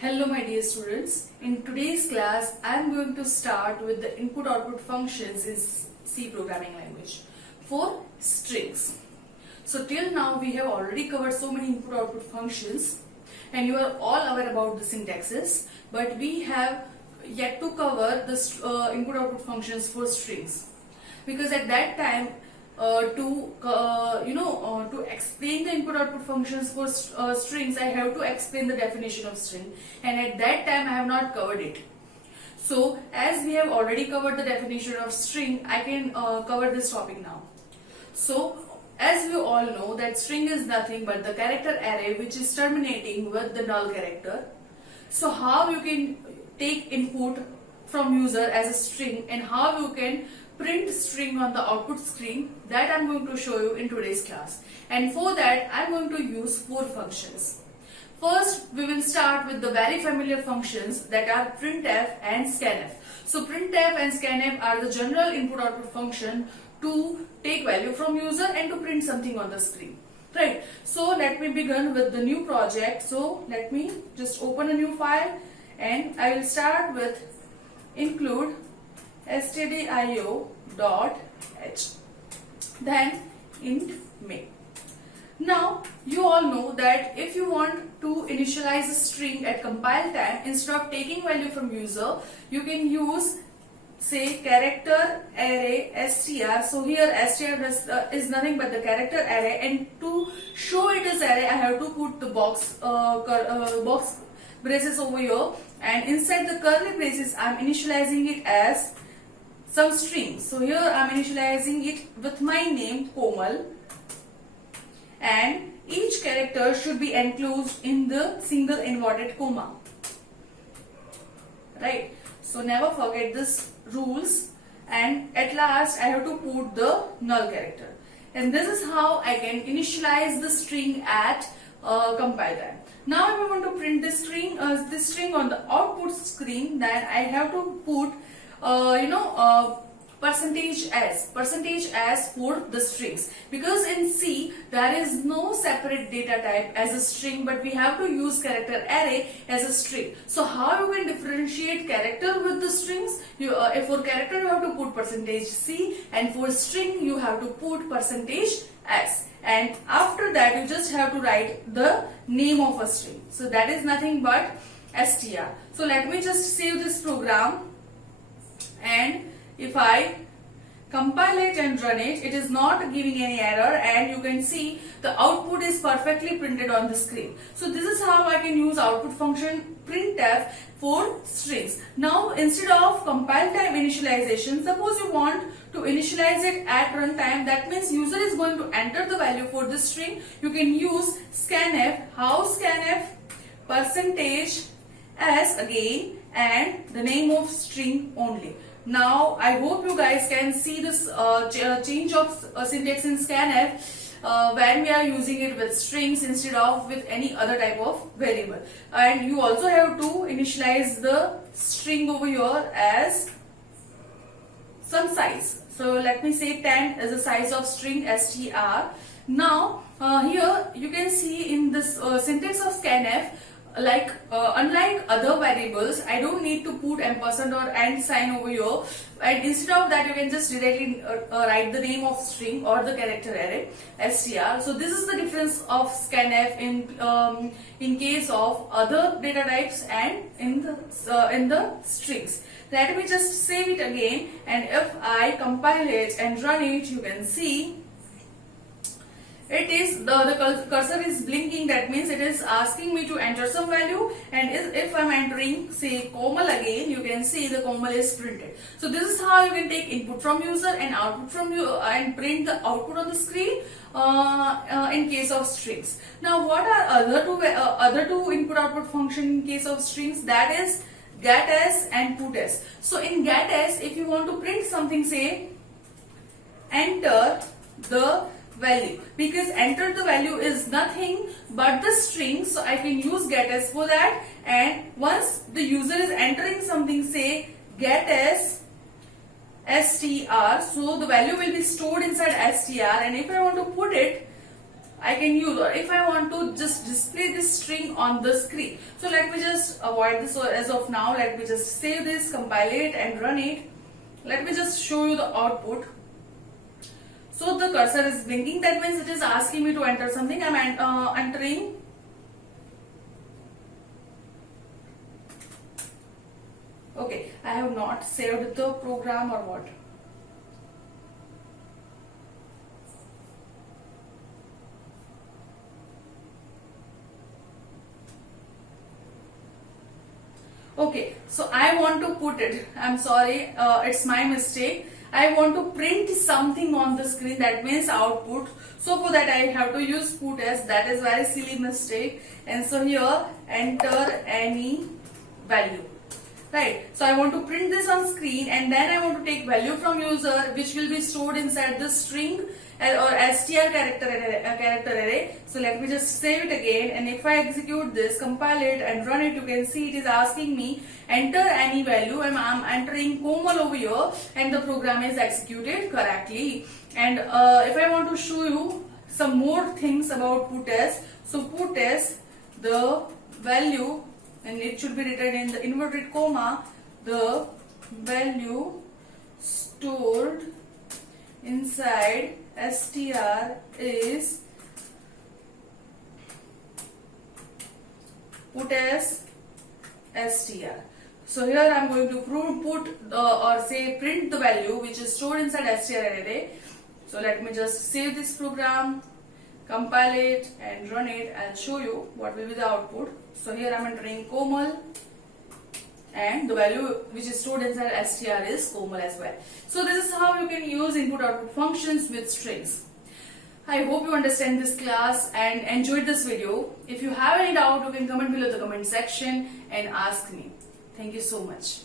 Hello my dear students, in today's class I am going to start with the input-output functions in C programming language for strings. So till now we have already covered so many input-output functions and you are all aware about the syntaxes, but we have yet to cover the input-output functions for strings, because at that time to explain the input-output functions for strings, I have to explain the definition of string, and at that time I have not covered it. So as we have already covered the definition of string, I can cover this topic now. So as we all know that string is nothing but the character array which is terminating with the null character. So how you can take input from user as a string and how you can print string on the output screen, that I am going to show you in today's class. And for that I am going to use 4 functions. First we will start with the very familiar functions that are printf and scanf. So printf and scanf are the general input-output function to take value from user and to print something on the screen. Right. So let me begin with the new project. So let me just open a new file and I will start with include stdio.h, then int main. Now you all know that if you want to initialize a string at compile time, instead of taking value from user, you can use say character array str. So here str is nothing but the character array, and to show it as array I have to put the box braces over here, and inside the curly braces I am initializing it as some string. So here I am initializing it with my name Komal, and each character should be enclosed in the single inverted comma. Right. So never forget this rules, and at last I have to put the null character, and this is how I can initialize the string at compile time. Now if I want to print this string on the output screen, then I have to put percentage s for the strings, because in C there is no separate data type as a string, but we have to use character array as a string. So how you can differentiate character with the strings? For character you have to put %c, and for string you have to put %s, and after that you just have to write the name of a string. So that is nothing but str. So let me just save this program, and if I compile it and run it, it is not giving any error, and you can see the output is perfectly printed on the screen. So this is how I can use output function printf for strings. Now instead of compile time initialization, suppose you want to initialize it at runtime, that means user is going to enter the value for this string. You can use scanf. How scanf? %s again and the name of string only. Now I hope you guys can see this change of syntax in scanf when we are using it with strings instead of with any other type of variable. And you also have to initialize the string over here as some size. So let me say 10 is the size of string str. Now here you can see in this syntax of scanf, unlike other variables, I don't need to put ampersand or and sign over here, and instead of that you can just directly write the name of string or the character array str. So this is the difference of scanf in case of other data types and in the strings. Let me just save it again, and if I compile it and run it, you can see it is the cursor is blinking. That means it is asking me to enter some value, and if I'm entering say Komal again, you can see the Komal is printed. So this is how you can take input from user and output from you and print the output on the screen in case of strings. Now what are other two input output function in case of strings? That is getAs and putAs. So in getAs, if you want to print something, say enter the value, because enter the value is nothing but the string, so I can use getAs for that. And once the user is entering something, say getAs str, so the value will be stored inside str, and if I want to put it, I can use, or if I want to just display this string on the screen. So let me just avoid this as of now. Let me just save this, compile it and run it. Let me just show you the output. So the cursor is blinking. That means it is asking me to enter something. I'm entering okay. I have not saved the program or what? Okay, so I want to put it. I'm sorry, it's my mistake. I want to print something on the screen, that means output. So for that I have to use putAs. That is very silly mistake. And so here enter any value. Right. So I want to print this on screen, and then I want to take value from user, which will be stored inside the string or str character array. So let me just save it again, and if I execute this, compile it and run it, you can see it is asking me enter any value, and I'm entering Komal over here, and the program is executed correctly. And if I want to show you some more things about putAs, so putAs, the value, and it should be written in the inverted comma, the value stored inside str is putAs str. So here I am going to put or say print the value which is stored inside str array. So let me just save this program, compile it and run it. I'll show you what will be the output. So here I am entering Komal, and the value which is stored inside str is Komal as well. So this is how you can use input output functions with strings. I hope you understand this class and enjoyed this video. If you have any doubt, you can comment below the comment section and ask me. Thank you so much.